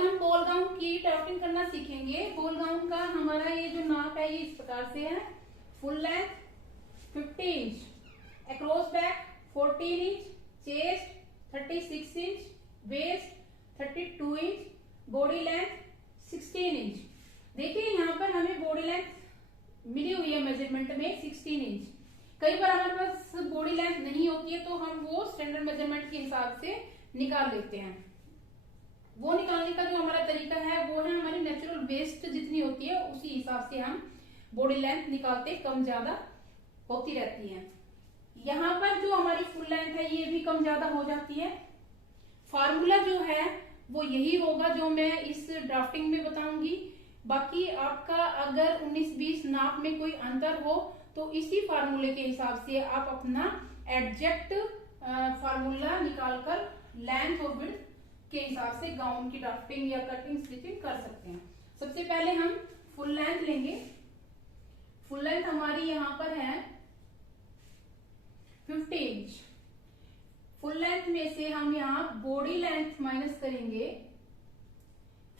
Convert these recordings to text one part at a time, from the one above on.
हम ball gown की drafting करना सीखेंगे। बॉल गाउन का हमारा ये जो नाप है ये इस प्रकार से है। Full length 50 inch, across back 14 inch, chest 36 inch, waist 32 inch, body length 16 inch. देखिए यहाँ पर हमें बॉडी लेंथ मिली हुई है मेजरमेंट में 16 इंच। कई बार हमारे पास बॉडी लेंथ नहीं होती है तो हम वो स्टैंडर्ड मेजरमेंट के हिसाब से निकाल लेते हैं। वो निकालने का जो हमारा तरीका है वो है हमारी नेचुरल वेस्ट जितनी होती है उसी हिसाब से हम बॉडी लेंथ निकालते, कम ज्यादा होती रहती है। यहाँ पर जो हमारी फुल लेंथ है ये भी कम ज्यादा हो जाती है। फार्मूला जो है वो यही होगा जो मैं इस ड्राफ्टिंग में बताऊंगी। बाकी आपका अगर 19-20 नाप में कोई अंतर हो तो इसी फार्मूले के हिसाब से आप अपना एग्जैक्ट फार्मूला निकालकर लेंथ और विड्थ के हिसाब से गाउन की ड्राफ्टिंग या कटिंग स्टिचिंग कर सकते हैं। सबसे पहले हम फुल लेंथ लेंगे। फुल लेंथ हमारी यहाँ पर है 50 इंच। फुल लेंथ में से हम यहाँ बॉडी लेंथ माइनस करेंगे।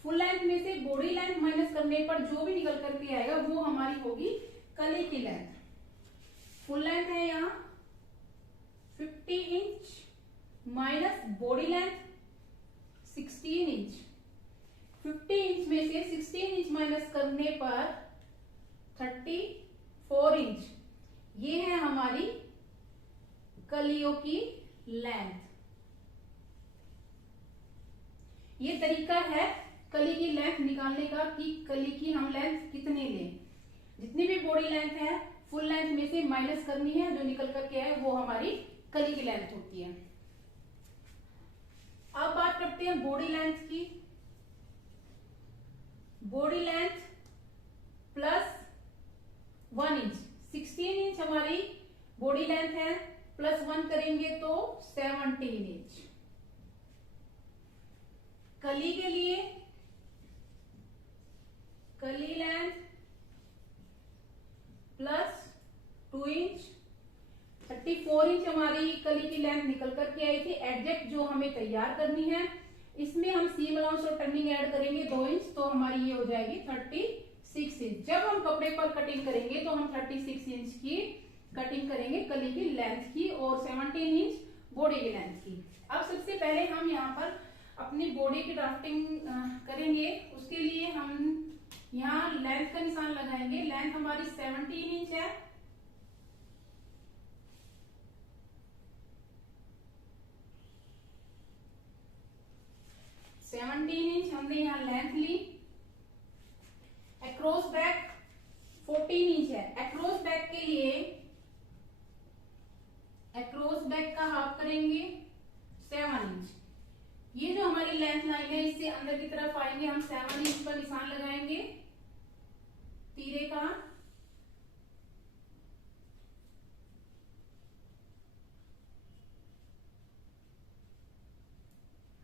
फुल लेंथ में से बॉडी लेंथ माइनस करने पर जो भी निकल करके आएगा वो हमारी होगी कली की लेंथ। फुल लेंथ है यहाँ 50 inch minus body length 16 inch. 50 inch में से 16 इंच माइनस करने पर 34 इंच। ये है हमारी कलियों की लेंथ। ये तरीका है कली की लेंथ निकालने का कि कली की हम लेंथ कितने लें। जितनी भी बॉडी लेंथ है फुल लेंथ में से माइनस करनी है, जो निकल करके आए वो हमारी कली की लेंथ होती है। अब बात करते हैं बॉडी लेंथ की। Body length plus 1 inch, 16 inch हमारी बॉडी लेंथ है, प्लस 1 करेंगे तो 17 इंच। कली के लिए कली लेंथ प्लस 2 इंच, 34 इंच हमारी कली की लेंथ निकल करके आई थी। एडजेक्ट जो हमें तैयार करनी है इसमें हम सीम अलाउंस और टर्निंग ऐड करेंगे 2 इंच, तो हमारी ये हो जाएगी 36 इंच। जब हम कपड़े पर कटिंग करेंगे तो हम 36 इंच की कटिंग करेंगे कली की लेंथ की और 17 इंच बॉडी की लेंथ की। अब सबसे पहले हम यहाँ पर अपनी बॉडी की ड्राफ्टिंग करेंगे। उसके लिए हम यहाँ लेंथ का निशान लगाएंगे। लेंथ हमारी 17 इंच है। हमने यहाँ लेंथ ली। अक्रॉस बैक 14 इंच है। अक्रॉस बैक के लिए अक्रॉस बैक का हाफ करेंगे 7 इंच। ये जो हमारी लेंथ लाइन है इससे अंदर की तरफ आएंगे, हम 7 इंच पर निशान लगाएंगे तीरे का।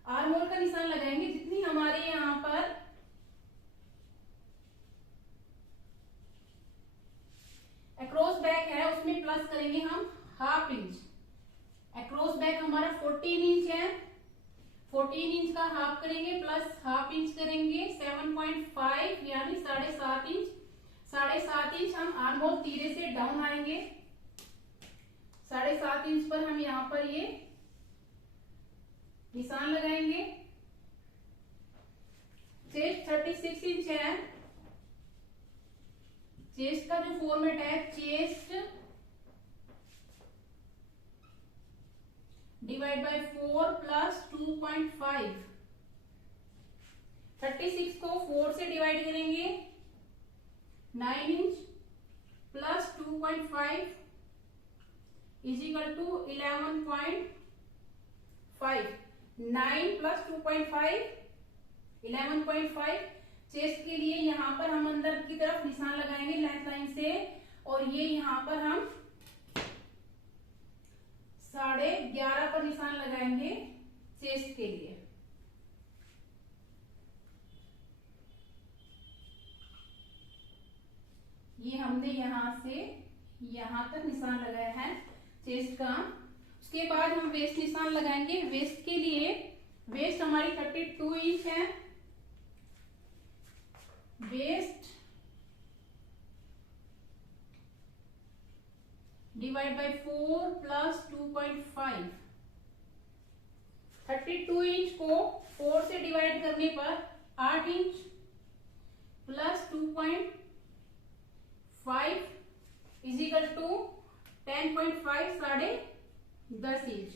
आर्म होल का निशान लगाएंगे। जितनी हमारे यहाँ पर अक्रॉस बैक है उसमें प्लस करेंगे हम हाफ इंच। अक्रॉस बैक हमारा 14 इंच है, 14 इंच का हाफ करेंगे प्लस हाफ इंच करेंगे 7.5 यानी 7.5 इंच। 7.5 इंच हम आर्म होल तीरे से डाउन आएंगे। 7.5 इंच पर हम यहाँ पर ये निशान लगाएंगे। चेस्ट 36 इंच है। चेस्ट का जो फॉर्मेट है चेस्ट डिवाइड बाय 4 प्लस 2.5। 36 को 4 से डिवाइड करेंगे 9 inch plus 2.5 is equal to 11.5। 9 प्लस 2.5 11.5। चेस्ट के लिए यहाँ पर हम अंदर की तरफ निशान लगाएंगे लेंथ लाइन से और ये यहाँ पर हम 11.5 पर निशान लगाएंगे चेस्ट के लिए। ये हमने यहाँ से यहाँ तक निशान लगाया है चेस्ट का। उसके बाद हम वेस्ट निशान लगाएंगे। वेस्ट के लिए वेस्ट हमारी 32 इंच है। Waist divide by 4 plus 2.5, 32 inch को 4 से डिवाइड करने पर 8 inch plus 2.5 is equal to 10.5, 10.5 inch.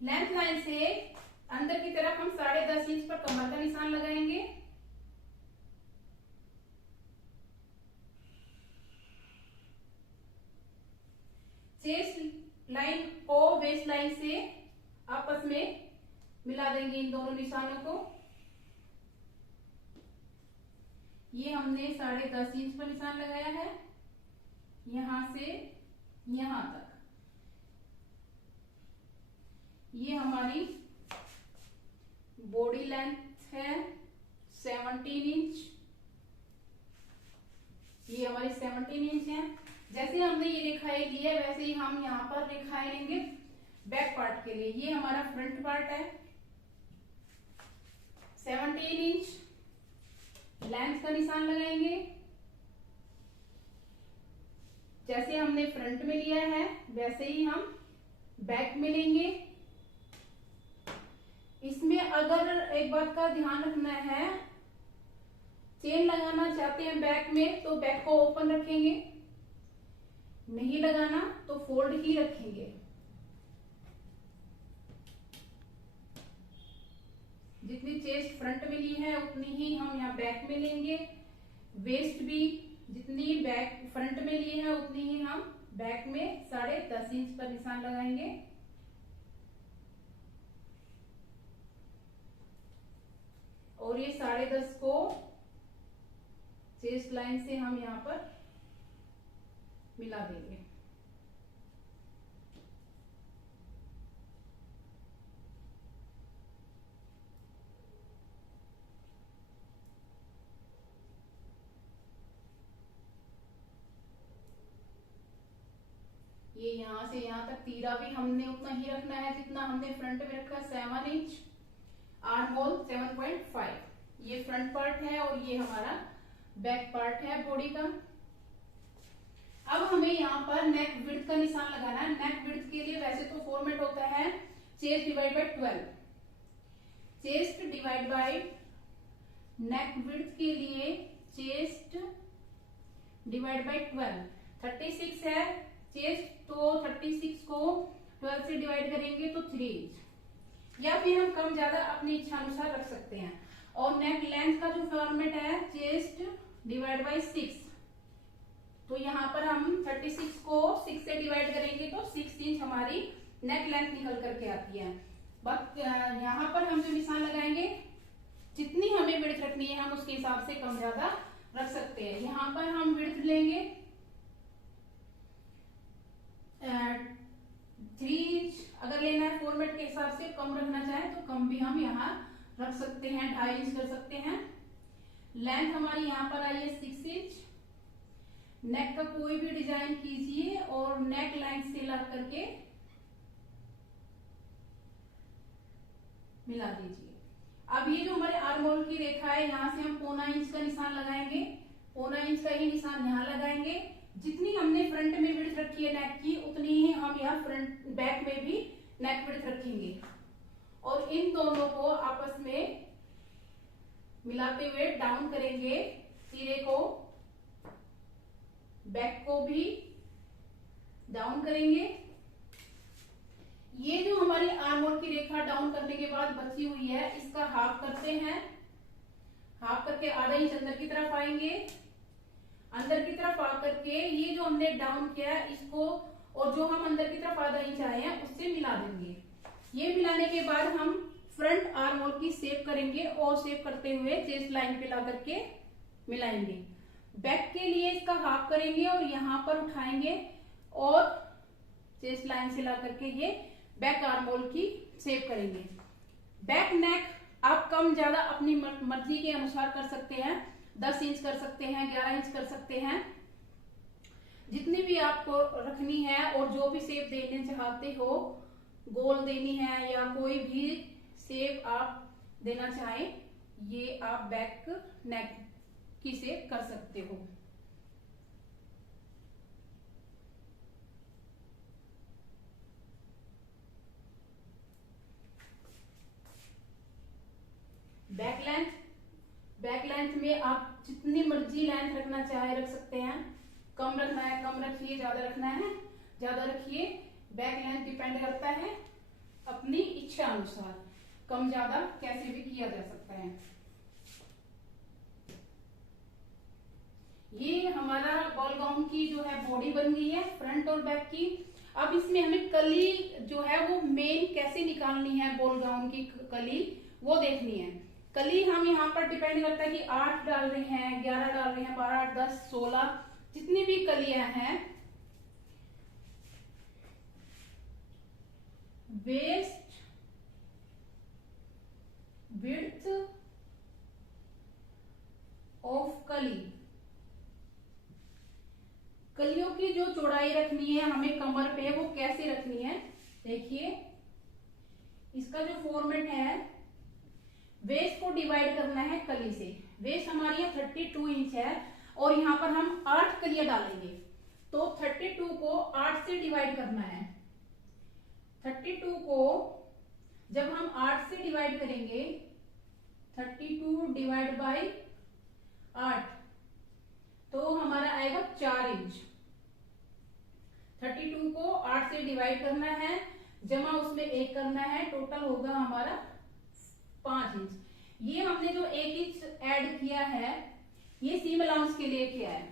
Length line से अंदर की तरफ हम 10.5 इंच पर कमर का निशान लगाएंगे। चेस्ट लाइन को वेस्ट लाइन से आपस में मिला देंगे इन दोनों निशानों को। ये हमने 10.5 इंच पर निशान लगाया है, यहां से यहां तक। ये हमारी बॉडी लेंथ है 17 इंच, ये हमारी 17 इंच है। जैसे हमने ये रेखाएं ली है वैसे ही हम यहाँ पर रेखाएं लेंगे बैक पार्ट के लिए। ये हमारा फ्रंट पार्ट है, 17 इंच लेंथ का निशान लगाएंगे। जैसे हमने फ्रंट में लिया है वैसे ही हम बैक में लेंगे। इसमें अगर एक बात का ध्यान रखना है, चेन लगाना चाहते हैं बैक में तो बैक को ओपन रखेंगे, नहीं लगाना तो फोल्ड ही रखेंगे। जितनी चेस्ट फ्रंट में ली है उतनी ही हम यहाँ बैक में लेंगे। वेस्ट भी जितनी बैक फ्रंट में ली है उतनी ही हम बैक में 10.5 इंच पर निशान लगाएंगे। और ये 10.5 को चेस्ट लाइन से हम यहाँ पर मिला देंगे। ये यहां से यहां तक तीरा भी हमने उतना ही रखना है जितना हमने फ्रंट में रखा, 7 इंच। Arm hole 7.5। ये फ्रंट पार्ट है और ये हमारा बैक पार्ट है बॉडी का। अब हमें यहाँ पर नेक विड्थ का निशान लगाना है। नेक विड्थ के लिए वैसे तो फॉर्मेट होता है chest divide by 12। Chest divide by neck width के लिए चेस्ट डिवाइड बाय 12, 36 है चेस्ट, तो 36 को 12 से डिवाइड करेंगे तो 3 इंच, या फिर हम कम ज्यादा अपनी इच्छा अनुसार रख सकते हैं। और नेक लेंथ का जो फॉर्मेट है चेस्ट डिवाइड बाय 6, तो यहाँ पर हम 36 को 6 से डिवाइड करेंगे तो 6 इंच हमारी नेक लेंथ निकल करके आती है। बट यहाँ पर हम जो निशान लगाएंगे जितनी हमें विड्थ रखनी है हम उसके हिसाब से कम ज्यादा रख सकते हैं। यहाँ पर हम विड्थ लेंगे 3 इंच, अगर लेना है फॉर्मेट के हिसाब से, कम रखना चाहे तो कम भी हम यहाँ रख सकते हैं, 2.5 इंच कर सकते हैं। लेंथ हमारी यहाँ पर आई है 6 इंच। नेक का कोई भी डिजाइन कीजिए और नेक लाइन से लग करके मिला दीजिए। अब ये जो हमारे आर्म होल की रेखा है यहाँ से हम 0.25 इंच का निशान लगाएंगे, 0.25 इंच का ही निशान यहाँ लगाएंगे। जितनी हमने फ्रंट में विड्थ रखी है नेक की उतनी ही हम यहाँ फ्रंट बैक में भी नेक विड्थ रखेंगे और इन दोनों को आपस में मिलाते हुए डाउन करेंगे तीरे को, बैक को भी डाउन करेंगे। ये जो हमारी आर्म होल की रेखा डाउन करने के बाद बची हुई है इसका हाफ करते हैं। हाफ करके आधा इंच अंदर की तरफ आएंगे, अंदर की तरफ आकर के ये जो हमने डाउन किया है इसको और जो हम अंदर की तरफ आधा इंच आए हैं उससे मिला देंगे। ये मिलाने के बाद हम फ्रंट आर्म होल की शेप करेंगे और शेप करते हुए चेस्ट लाइन पे ला करके मिलाएंगे। बैक के लिए इसका हाफ करेंगे और यहाँ पर उठाएंगे और चेस्ट लाइन से ला करके ये बैक आर्म होल की शेप करेंगे। बैक नेक आप कम ज्यादा अपनी मर्जी के अनुसार कर सकते हैं, 10 इंच कर सकते हैं, 11 इंच कर सकते हैं, जितनी भी आपको रखनी है। और जो भी शेप देने चाहते हो, गोल देनी है या कोई भी शेप आप देना चाहें, ये आप बैक नेक की से कर सकते हो। बैक लेंथ में आप जितनी मर्जी लेंथ रखना चाहे रख सकते हैं। कम रखना है कम रखिए, ज्यादा रखना है ज्यादा रखिए। बैक लेंथ डिपेंड करता है अपनी इच्छा अनुसार, कम ज्यादा कैसे भी किया जा सकता है। ये हमारा बॉल गाउन की जो है बॉडी बन गई है फ्रंट और बैक की। अब इसमें हमें कली जो है वो मेन कैसे निकालनी है, बॉल गाउन की कली वो देखनी है। कली हम यहाँ पर डिपेंड करता है कि 8 डाल रहे हैं, 11 डाल रहे हैं, 12, 10, 16 जितनी भी कलियां हैं। वेस्ट विड्थ ऑफ कलियों की जो चौड़ाई रखनी है हमें कमर पे, वो कैसे रखनी है देखिए। इसका जो फॉर्मेट है, वेस्ट को डिवाइड करना है कली से। वेस्ट हमारी 32 इंच है और यहाँ पर हम 8 कलियां डालेंगे, तो 32 को 8 से डिवाइड करना है। 32 को जब हम 8 से डिवाइड करेंगे, 32 डिवाइड बाई 8 तो हमारा आएगा 4 इंच। 32 को 8 से डिवाइड करना है, जमा उसमें 1 करना है, टोटल होगा हमारा 5 इंच। ये हमने जो 1 इंच ऐड किया है ये सीम अलाउंस के लिए किया है।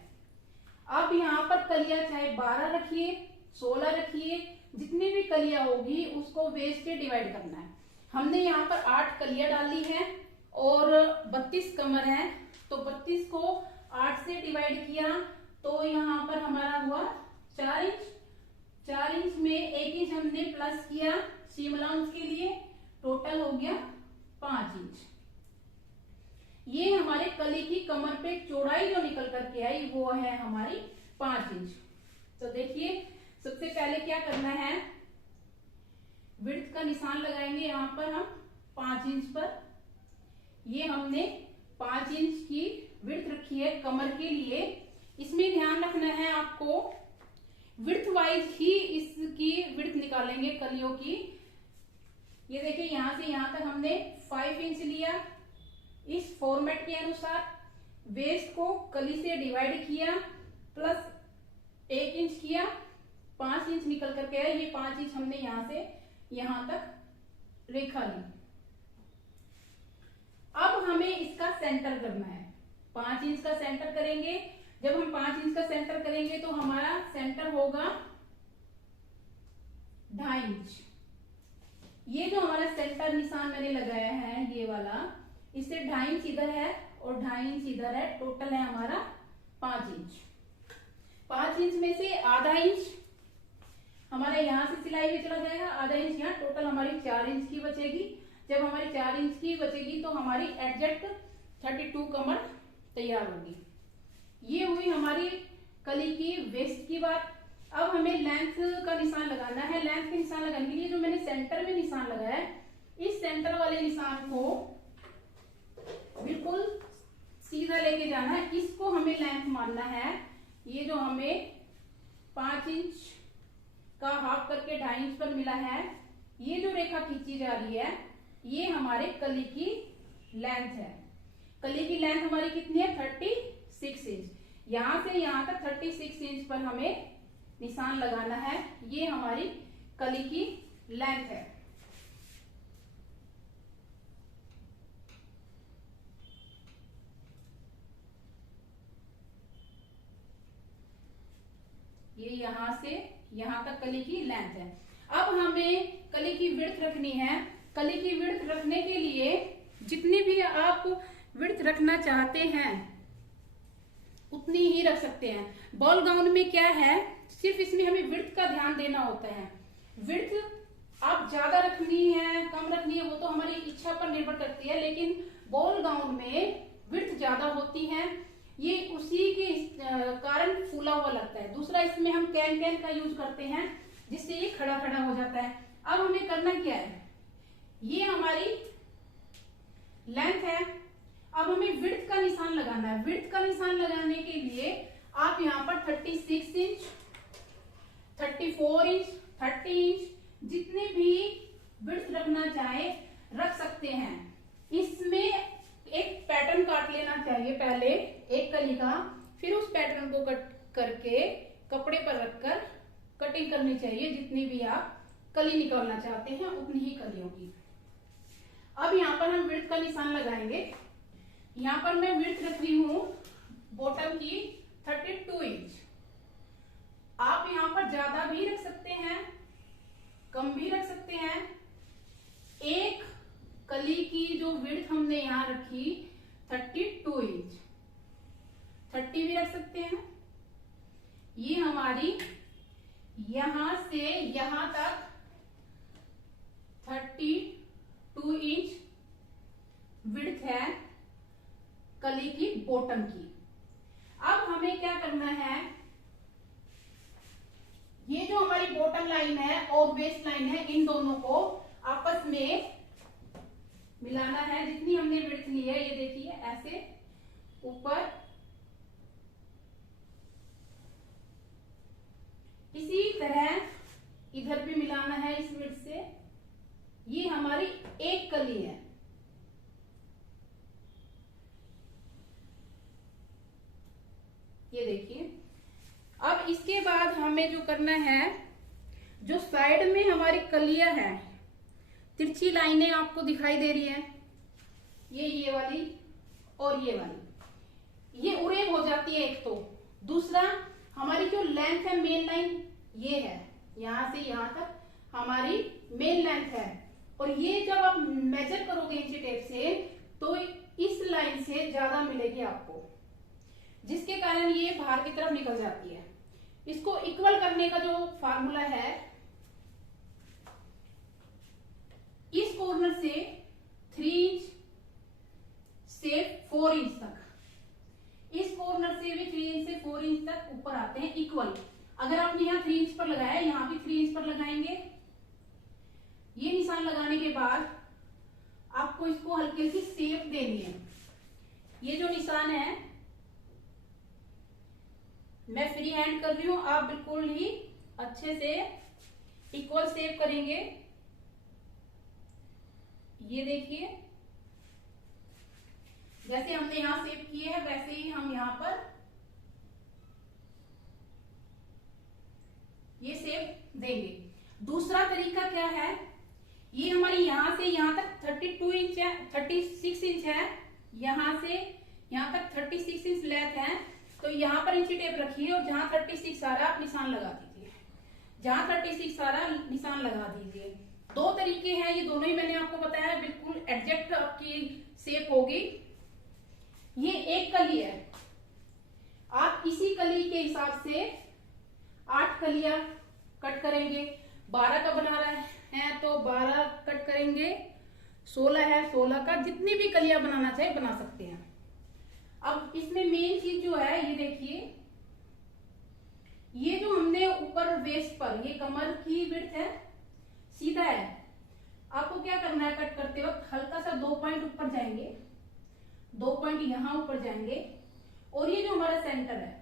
अब यहाँ पर कलियां चाहे 12 रखिए, 16 रखिए, जितनी भी कलियां होगी उसको वेस्ट से डिवाइड करना है। हमने यहाँ पर 8 कलियां डाली है और 32 कमर है, तो 32 को 8 से डिवाइड किया तो यहाँ पर हमारा हुआ 4 इंच। 4 इंच में 1 इंच हमने प्लस किया सीम अलाउंस के लिए, टोटल हो गया 5 इंच। ये हमारे कली की कमर पे चौड़ाई जो निकल करके आई वो है हमारी 5 इंच। तो देखिए सबसे पहले क्या करना है, विड्थ का निशान लगाएंगे यहाँ पर हम 5 इंच पर। ये हमने 5 इंच की विड्थ रखी है कमर के लिए। इसमें ध्यान रखना है आपको, विड्थ वाइज ही इसकी विड्थ निकालेंगे कलियों की। ये देखिए यहां से यहां तक हमने 5 इंच लिया। इस फॉर्मेट के अनुसार वेस्ट को कली से डिवाइड किया, प्लस 1 इंच किया, 5 इंच निकल करके आया। ये 5 इंच हमने यहां से यहां तक रेखा ली। अब हमें इसका सेंटर करना है। 5 इंच का सेंटर करेंगे। जब हम 5 इंच का सेंटर करेंगे तो हमारा सेंटर होगा 2.5 इंच। ये जो हमारा सेंटर निशान मैंने लगाया है ये वाला, इससे 2.5 इंच इधर है और 2.5 इंच इधर है, टोटल है हमारा 5 इंच। 5 इंच में से आधा इंच हमारा यहां से सिलाई में चला जाएगा, आधा इंच यहाँ, टोटल हमारी 4 इंच की बचेगी। जब हमारी 4 इंच की बचेगी तो हमारी एग्जैक्ट 32 कमर तैयार होगी। ये हुई हमारी कली की वेस्ट की बात। अब हमें लेंथ का निशान लगाना है। लेंथ के निशान लगाने के लिए जो मैंने सेंटर में निशान लगाया है, इस सेंटर वाले निशान को बिल्कुल सीधा लेके जाना है। इसको हमें लेंथ मानना है। ये जो हमें 5 इंच का हाफ करके 2.5 इंच पर मिला है, ये जो रेखा खींची जा रही है ये हमारे कली की लेंथ है। कली की लेंथ हमारी कितनी है, 36 इंच। यहां से यहां तक 36 इंच पर हमें निशान लगाना है। ये हमारी कली की लेंथ है। ये यहां से यहां तक कली की लेंथ है। अब हमें कली की विड्थ रखनी है। कली की विड्थ रखने के लिए जितनी भी आप विड्थ रखना चाहते हैं उतनी ही रख सकते हैं। बॉल गाउन में क्या है, सिर्फ इसमें हमें विड्थ का ध्यान देना होता है। विड्थ आप ज्यादा रखनी है कम रखनी है वो तो हमारी इच्छा पर निर्भर करती है, लेकिन बॉल गाउन में विड्थ ज्यादा होती है, ये उसी के कारण फूला हुआ लगता है। दूसरा इसमें हम कैन का यूज करते हैं जिससे ये खड़ा खड़ा हो जाता है। अब हमें करना क्या है, ये हमारी लेंथ है। अब हमें विड्थ का निशान लगाना है। विड्थ का निशान लगाने के लिए आप यहाँ पर 36 इंच, 34 इंच, 30 इंच जितने भी विड्थ रखना चाहे रख सकते हैं। इसमें एक पैटर्न काट लेना चाहिए पहले एक कली का, फिर उस पैटर्न को कट करके कपड़े पर रखकर कटिंग करनी चाहिए। जितनी भी आप कली निकालना चाहते हैं उतनी ही कलियों की। अब यहाँ पर हम विड्थ का निशान लगाएंगे। यहाँ पर मैं विड्थ रख रही हूँ बॉटम की 32 इंच। आप यहाँ पर ज्यादा भी रख सकते हैं, कम भी रख सकते हैं। एक कली की जो विड्थ हमने यहाँ रखी 32 इंच, 30 भी रख सकते हैं। ये हमारी यहां से यहां तक 32 इंच विड्थ है कली की बॉटम की। अब हमें क्या करना है, ये जो हमारी बॉटम लाइन है और वेस्ट लाइन है, इन दोनों को आपस में मिलाना है। जितनी हमने विड्थ ली है, ये देखिए ऐसे ऊपर, इसी तरह इधर भी मिलाना है इस विड्थ से। ये हमारी एक कली है। ये देखिए। अब इसके बाद हमें जो करना है, जो साइड में हमारी कलियां हैं, तिरछी लाइनें आपको दिखाई दे रही है, ये वाली और ये वाली, ये उरेब हो जाती है एक तो। दूसरा, हमारी जो लेंथ है मेन लाइन ये है, यहां से यहां तक हमारी मेन लेंथ है। और ये जब आप मेजर करोगे इंची टेप से तो इस लाइन से ज्यादा मिलेगी आपको, जिसके कारण ये बाहर की तरफ निकल जाती है। इसको इक्वल करने का जो फार्मूला है, इस कॉर्नर से 3 इंच से 4 इंच तक, इस कॉर्नर से भी 3 इंच से 4 इंच तक ऊपर आते हैं इक्वल। अगर आपने यहाँ 3 इंच पर लगाया, यहाँ भी 3 इंच पर लगाएंगे। ये निशान लगाने के बाद आपको इसको हल्की हल्की शेप देनी है। ये जो निशान है मैं फ्री हैंड कर रही हूं, आप बिल्कुल ही अच्छे से इक्वल शेप करेंगे। ये देखिए, जैसे हमने यहां शेप किए हैं वैसे ही हम यहां पर ये शेप देंगे। दूसरा तरीका क्या है, ये हमारी यहां से यहां तक 32 इंच है, 36 इंच है, यहां से यहां तक 36 इंच लेंथ है। तो यहां पर इंची टेप रखिए और जहां 36 आ रहा आप निशान लगा दीजिए, जहां 36 आ रहा निशान लगा दीजिए। दो तरीके हैं, ये दोनों ही मैंने आपको बताया, बिल्कुल एग्जैक्ट आपकी शेप होगी। ये एक कली है, आप इसी कली के हिसाब से 8 कलियां कट करेंगे। 12 का बना रहा है तो 12 कट करेंगे, 16 है 16 का, जितनी भी कलियां बनाना चाहे बना सकते हैं। अब इसमें मेन चीज जो है, ये देखिए, ये जो हमने ऊपर वेस्ट पर, ये कमर की विड्थ है, सीधा है। आपको क्या करना है, कट करते वक्त हल्का सा 2 पॉइंट ऊपर जाएंगे, 2 पॉइंट यहां ऊपर जाएंगे, और ये जो हमारा सेंटर है,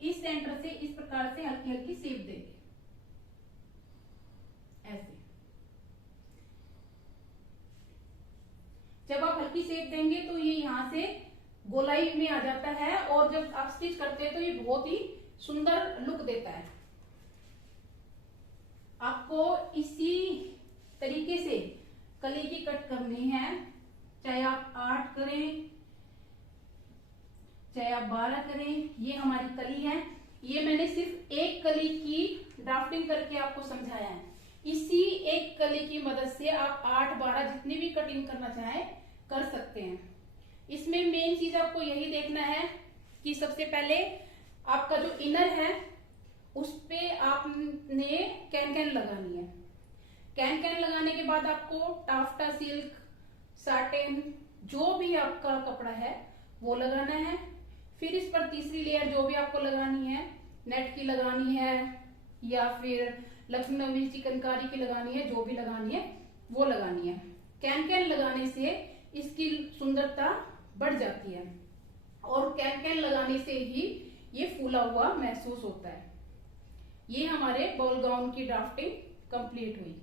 इस सेंटर से इस प्रकार से हल्की हल्की शेप देंगे ऐसे। जब आप हल्की शेप देंगे तो ये यहां से गोलाई में आ जाता है, और जब आप स्टिच करते हैं तो ये बहुत ही सुंदर लुक देता है। आपको इसी तरीके से कली की कट करनी है, चाहे आप 8 करें चाहे आप 12 करें। ये हमारी कली है, ये मैंने सिर्फ एक कली की ड्राफ्टिंग करके आपको समझाया है। इसी एक कली की मदद से आप 8, 12 जितनी भी कटिंग करना चाहें कर सकते हैं। इसमें मेन चीज आपको यही देखना है कि सबसे पहले आपका जो इनर है उस पे आपने कैन लगानी है। कैन लगाने के बाद आपको टाफ्टा सिल्क, साटिन, जो भी आपका कपड़ा है वो लगाना है। फिर इस पर तीसरी लेयर जो भी आपको लगानी है, नेट की लगानी है या फिर लखनवी चिकनकारी की लगानी है, जो भी लगानी है वो लगानी है। कैन लगाने से इसकी सुंदर सुंदरता बढ़ जाती है और कैन लगाने से ही ये फूला हुआ महसूस होता है। ये हमारे बॉल गाउन की ड्राफ्टिंग कंप्लीट हुई।